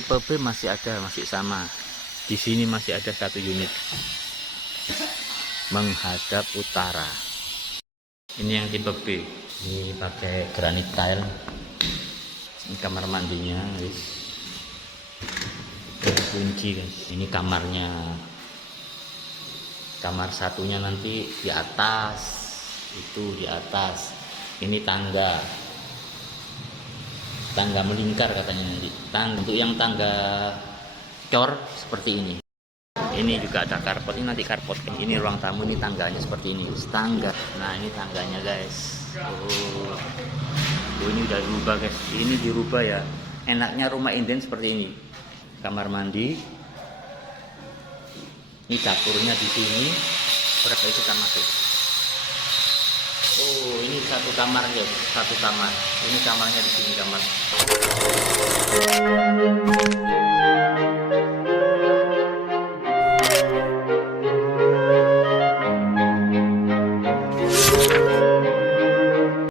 tipe B masih ada, masih sama. Di sini masih ada satu unit menghadap utara. Ini yang tipe B. Ini pakai granit tile. Ini kamar mandinya, guys. Kunci, guys. Ini kamarnya. Kamar satunya nanti di atas. Itu di atas. Ini tangga. Tangga melingkar katanya nanti. Untuk yang tangga cor seperti ini. Ini juga ada karpet. Ini nanti karpet. Ini ruang tamu. Ini tangganya seperti ini. Tangga. Nah ini tangganya, guys. Ini udah dirubah, guys. Ini dirubah ya. Enaknya rumah inden seperti ini. Kamar mandi. Ini dapurnya di sini. Berapa itu kita masuk? Oh, ini satu kamar, guys. Satu kamar. Ini kamarnya di sini kamar.